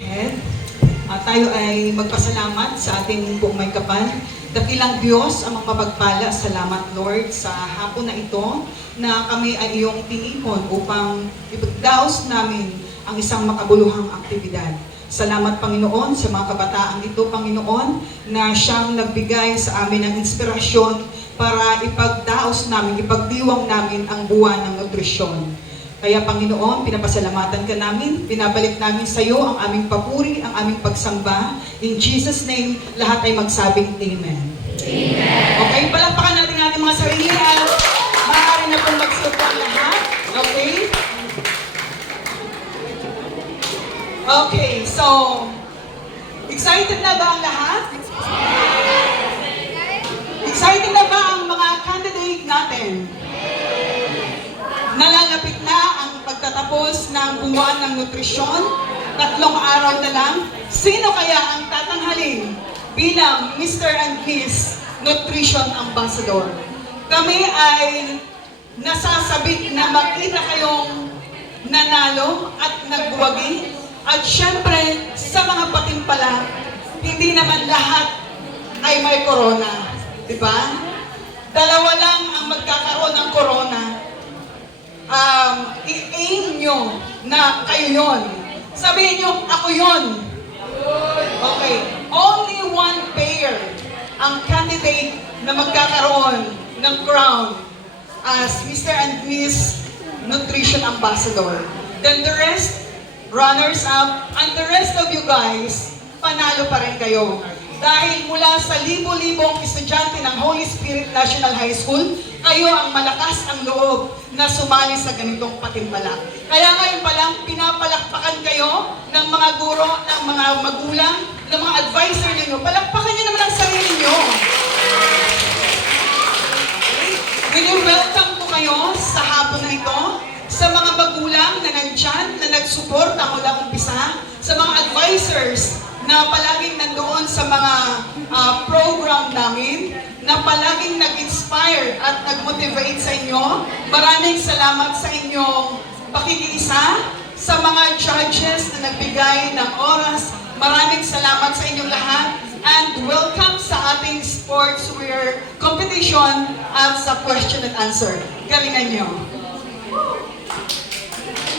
And tayo ay magpasalamat sa ating buong may kapal. Dakilang Diyos ang mapapagpala. Salamat Lord sa hapon na ito na kami ay iyong tinipon upang ipagdaos namin ang isang makabuluhang aktibidad. Salamat Panginoon sa mga kabataang ito, Panginoon, na siyang nagbigay sa amin ng inspirasyon para ipagdaos namin, ipagdiwang namin ang buwan ng nutrisyon. Kaya Panginoon, pinapasalamatan ka namin, pinabalik namin sa iyo ang aming papuri, ang aming pagsamba. In Jesus' name, lahat ay magsabing Amen. Amen. Okay, palakpakan natin ang ating mga sarili at maaari na pong magsuot ang lahat. Okay? Okay, so, excited na ba ang lahat? Excited na ba ang mga candidate natin? Nalalapit na ang pagtatapos ng buwan ng nutrisyon. 3 araw na lang. Sino kaya ang tatanghalin bilang Mr. and Miss Nutrition Ambassador? Kami ay nasasabik na makita kayong nanalo at nagbuwagi. At syempre, sa mga patimpala, hindi naman lahat ay may corona. Diba? 2 lang ang magkakaroon ng corona. I-aim nyo na kayo yun. Sabihin nyo, ako yun. Okay. Only one pair ang candidate na magkakaroon ng crown as Mr. and Miss Nutrition Ambassador. Then the rest, runners-up, and the rest of you guys, panalo pa rin kayo. Dahil mula sa libo-libong estudyante ng Holy Spirit National High School, kayo ang malakas ang loob na sumali sa ganitong patimpala. Kaya ngayon pa lang, pinapalakpakan kayo ng mga guro, ng mga magulang, ng mga advisor ninyo. Palakpakan nyo naman ang sarili nyo. Welcome ko kayo sa hapon na ito, sa mga magulang na nandyan, na nagsuporta mula umpisa, sa mga advisors na palaging nandoon sa mga program namin, na palaging nag-inspire at nag-motivate sa inyo. Maraming salamat sa inyong pakikiisa, sa mga judges na nagbigay ng oras. Maraming salamat sa inyong lahat. And welcome sa ating sportswear competition at sa question and answer. Galingan nyo.